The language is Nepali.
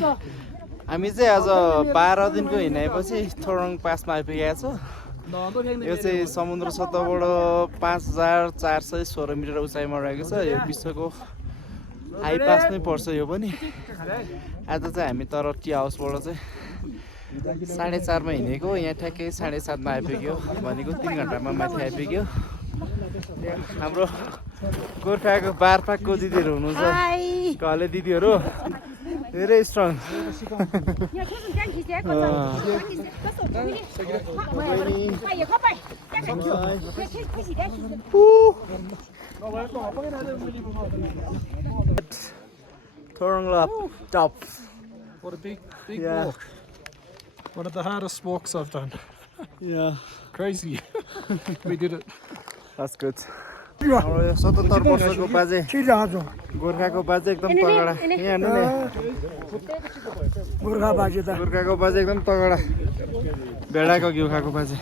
हामी चाहिँ आज 12 दिनको हिँडाएपछि थोरङ पासमा आइपुगेका छौँ। यो चाहिँ समुद्र सतहबाट 5416 मिटर उचाइमा रहेको छ। यो विश्वको हाई पास नै पर्छ यो पनि। आज चाहिँ हामी तर टी हाउसबाट चाहिँ 4:30 मा हिँडेको, यहाँ ठ्याक्कै 7:30 मा आइपुग्यो भनेको 3 घन्टामा माथि आइपुग्यो। हाम्रो गोर्खाको बारपाकको दिदीहरू हुनुहुन्छ, घले दिदीहरू धेरै strong. Thorong top. What a big Yeah. walk. One of the hardest walks I've done. Yeah, Crazy. We did it. that's good. हाम्रो यो 77 वर्षको बाजे गोर्खाको बाजे एकदम तगडा। यहाँ हेर्नु नि, गोर्खाको बाजे एकदम तगडा, भेडाको घिउ खाएको बाजे।